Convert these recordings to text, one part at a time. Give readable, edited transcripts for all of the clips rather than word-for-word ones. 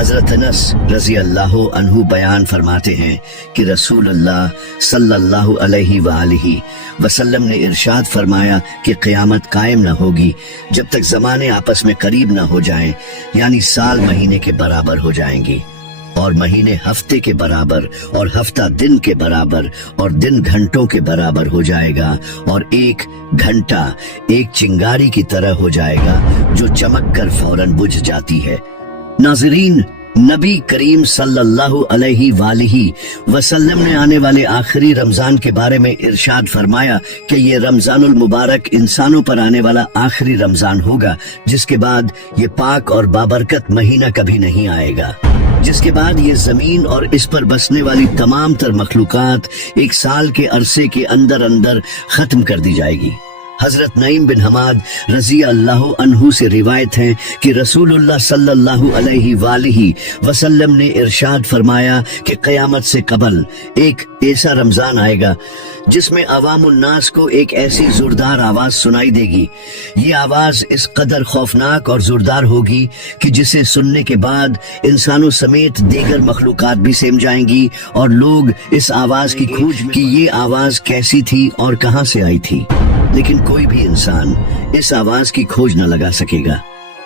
حضرت انس رضی اللہ عنہ بیان فرماتے ہیں کہ رسول اللہ صلی اللہ علیہ وآلہ وسلم نے ارشاد فرمایا کہ قیامت قائم نہ ہوگی جب تک زمانے آپس میں قریب نہ ہو جائیں، یعنی سال مہینے کے برابر ہو جائیں گے، اور مہینے ہفتے کے برابر، اور ہفتہ دن کے برابر، اور دن گھنٹوں کے برابر ہو جائے گا، اور ایک گھنٹہ ایک چنگاری کی طرح ہو جائے گا جو چمک کر فوراً بجھ جاتی ہے۔ ناظرین، نبی کریم صلی اللہ علیہ وآلہ وسلم نے آنے والے آخری رمضان کے بارے میں ارشاد فرمایا کہ یہ رمضان المبارک انسانوں پر آنے والا آخری رمضان ہوگا، جس کے بعد یہ پاک اور بابرکت مہینہ کبھی نہیں آئے گا، جس کے بعد یہ زمین اور اس پر بسنے والی تمام تر مخلوقات ایک سال کے عرصے کے اندر اندر ختم کر دی جائے گی۔ حضرت نعیم بن حماد رضی اللہ عنہ سے روایت ہے کہ رسول اللہ صلی اللہ علیہ وآلہ وسلم نے ارشاد فرمایا کہ قیامت سے قبل ایک ایسا رمضان آئے گا جس میں عوام الناس کو ایک ایسی زوردار آواز سنائی دے گی۔ یہ آواز اس قدر خوفناک اور زوردار ہوگی کہ جسے سننے کے بعد انسانوں سمیت دیگر مخلوقات بھی سیم جائیں گی، اور لوگ اس آواز کی کھوج میں کہ یہ آواز کیسی تھی اور کہاں سے آئی تھی، لیکن کوئی بھی انسان اس آواز کی کھوج نہ لگا سکے گا۔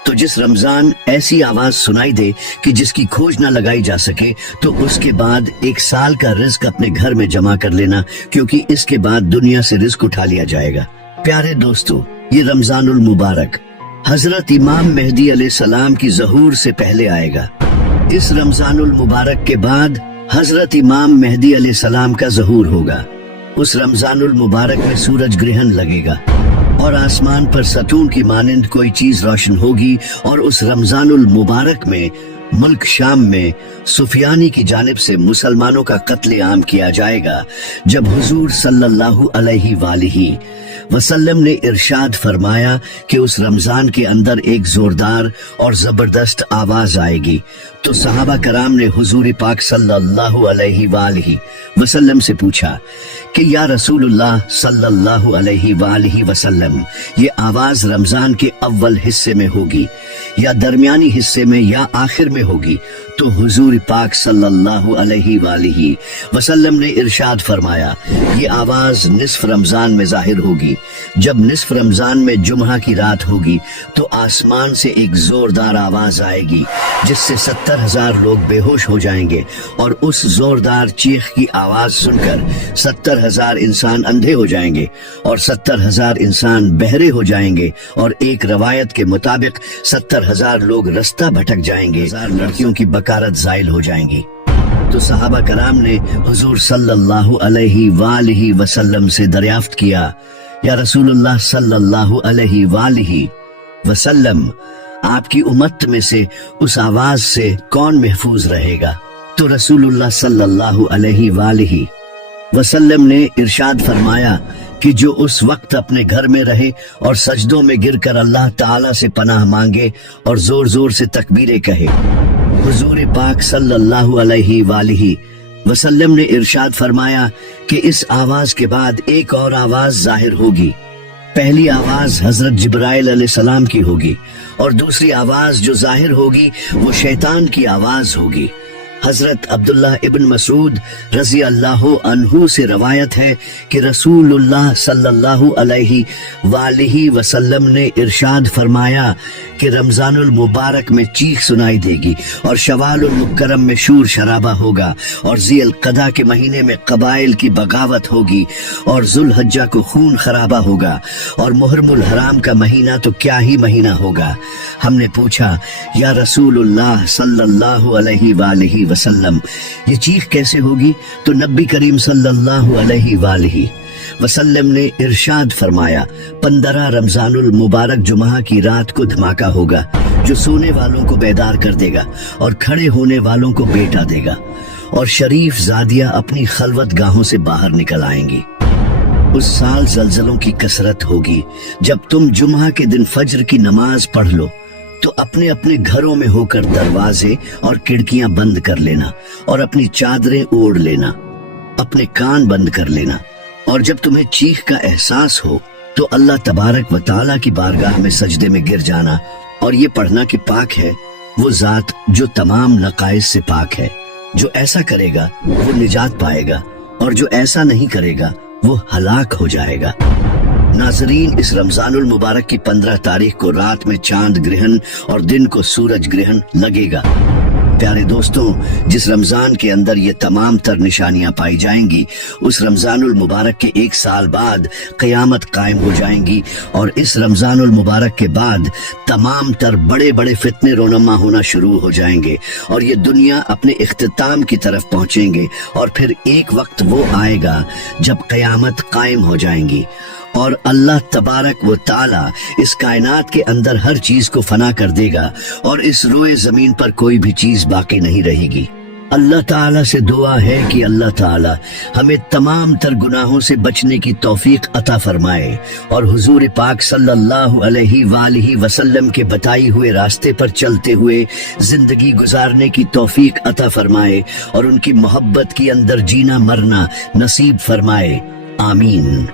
تو جس رمضان ایسی آواز سنائی دے کہ جس کی کھوج نہ لگائی جا سکے، تو اس کے بعد ایک سال کا رزق اپنے گھر میں جمع کر لینا، کیونکہ اس کے بعد دنیا سے رزق اٹھا لیا جائے گا۔ پیارے دوستو، یہ رمضان المبارک حضرت امام مہدی علیہ السلام کی ظہور سے پہلے آئے گا۔ اس رمضان المبارک کے بعد حضرت امام مہدی علیہ السلام کا ظہور ہوگا۔ اس رمضان المبارک میں سورج گرہن لگے گا اور آسمان پر ستون کی مانند کوئی چیز روشن ہوگی، اور اس رمضان المبارک میں ملک شام میں سفیانی کی جانب سے مسلمانوں کا قتل عام کیا جائے گا، جب حضور صلی اللہ علیہ وآلہ وسلم نے ارشاد فرمایا کہ اس رمضان کے اندر ایک زوردار اور زبردست آواز آئے گی۔ تو صحابہ کرام نے حضور پاک صلی اللہ علیہ وآلہ وسلم سے پوچھا کہ یا رسول اللہ صلی اللہ علیہ وآلہ وسلم، یہ آواز رمضان کے اول حصے میں ہوگی یا درمیانی حصے میں یا آخر میں ہوگی؟ تو حضور پاک صلی اللہ علیہ وآلہ وسلم نے ارشاد فرمایا، یہ آواز نصف رمضان میں ظاہر ہوگی۔ جب نصف رمضان میں جمعہ کی رات ہوگی تو آسمان سے ایک زوردار آواز آئے گی جس سے 70,000 لوگ بے ہوش ہو جائیں گے، اور اس زوردار چیخ کی آواز سن کر 70,000 انسان اندھے ہو جائیں گے، اور 70,000 انسان بہرے ہو جائیں گے، اور ایک روایت کے مطابق 70,000 لوگ رستہ بھٹک جائیں گے، لڑکیوں کی بکارت زائل ہو جائیں گی۔ تو صحابہ کرام نے حضور صلی اللہ علیہ وآلہ وسلم سے دریافت کیا، یا رسول اللہ صلی اللہ علیہ وآلہ وسلم، آپ کی امت میں سے اس آواز سے کون محفوظ رہے گا؟ تو رسول اللہ صلی اللہ علیہ وآلہ وسلم نے ارشاد فرمایا کہ جو اس وقت اپنے گھر میں رہے اور سجدوں میں گر کر اللہ تعالیٰ سے پناہ مانگے اور زور زور سے تکبیریں کہے۔ حضور پاک صلی اللہ علیہ وآلہ وسلم نے ارشاد فرمایا کہ اس آواز کے بعد ایک اور آواز ظاہر ہوگی۔ پہلی آواز حضرت جبرائیل علیہ السلام کی ہوگی، اور دوسری آواز جو ظاہر ہوگی وہ شیطان کی آواز ہوگی۔ حضرت عبداللہ ابن مسعود رضی اللہ عنہ سے روایت ہے کہ رسول اللہ صلی اللہ علیہ وآلہ وسلم نے ارشاد فرمایا کہ رمضان المبارک میں چیخ سنائی دے گی، اور شوال المکرم میں شور شرابہ ہوگا، اور ذی القعدہ کے مہینے میں قبائل کی بغاوت ہوگی، اور ذوالحجہ کو خون خرابہ ہوگا، اور محرم الحرام کا مہینہ تو کیا ہی مہینہ ہوگا۔ ہم نے پوچھا، یا رسول اللہ صلی اللہ علیہ وآلہ وسلم، یہ چیخ کیسے ہوگی؟ تو نبی کریم صلی اللہ علیہ وآلہ وسلم نے ارشاد فرمایا، 15 رمضان المبارک جمعہ کی رات کو دھماکہ ہوگا جو سونے والوں کو بیدار کر دے گا اور کھڑے ہونے والوں کو بیٹا دے گا، اور شریف زادیاں اپنی خلوت گاہوں سے باہر نکل آئیں گی۔ اس سال زلزلوں کی کثرت ہوگی۔ جب تم جمعہ کے دن فجر کی نماز پڑھ لو تو اپنے اپنے گھروں میں ہو کر دروازے اور کھڑکیاں بند کر لینا، اور اپنی چادریں اوڑھ لینا، اپنے کان بند کر لینا، اور جب تمہیں چیخ کا احساس ہو تو اللہ تبارک و تعالیٰ کی بارگاہ میں سجدے میں گر جانا، اور یہ پڑھنا کہ پاک ہے وہ ذات جو تمام نقائص سے پاک ہے۔ جو ایسا کرے گا وہ نجات پائے گا، اور جو ایسا نہیں کرے گا وہ ہلاک ہو جائے گا۔ ناظرین، اس رمضان المبارک کی 15 تاریخ کو رات میں چاند گرہن اور دن کو سورج گرہن لگے گا۔ پیارے دوستوں، جس رمضان کے اندر یہ تمام تر نشانیاں پائی جائیں گی، اس رمضان المبارک کے 1 سال بعد قیامت قائم ہو جائیں گی، اور اس رمضان المبارک کے بعد تمام تر بڑے بڑے فتنے رونما ہونا شروع ہو جائیں گے، اور یہ دنیا اپنے اختتام کی طرف پہنچیں گے، اور پھر ایک وقت وہ آئے گا جب قیامت قائم ہو جائیں گی، اور اللہ تبارک و تعالی اس کائنات کے اندر ہر چیز کو فنا کر دے گا، اور اس روئے زمین پر کوئی بھی چیز باقی نہیں رہے گی۔ اللہ تعالیٰ سے دعا ہے کہ اللہ تعالیٰ ہمیں تمام تر گناہوں سے بچنے کی توفیق عطا فرمائے، اور حضور پاک صلی اللہ علیہ وآلہ وسلم کے بتائی ہوئے راستے پر چلتے ہوئے زندگی گزارنے کی توفیق عطا فرمائے، اور ان کی محبت کے اندر جینا مرنا نصیب فرمائے۔ آمین۔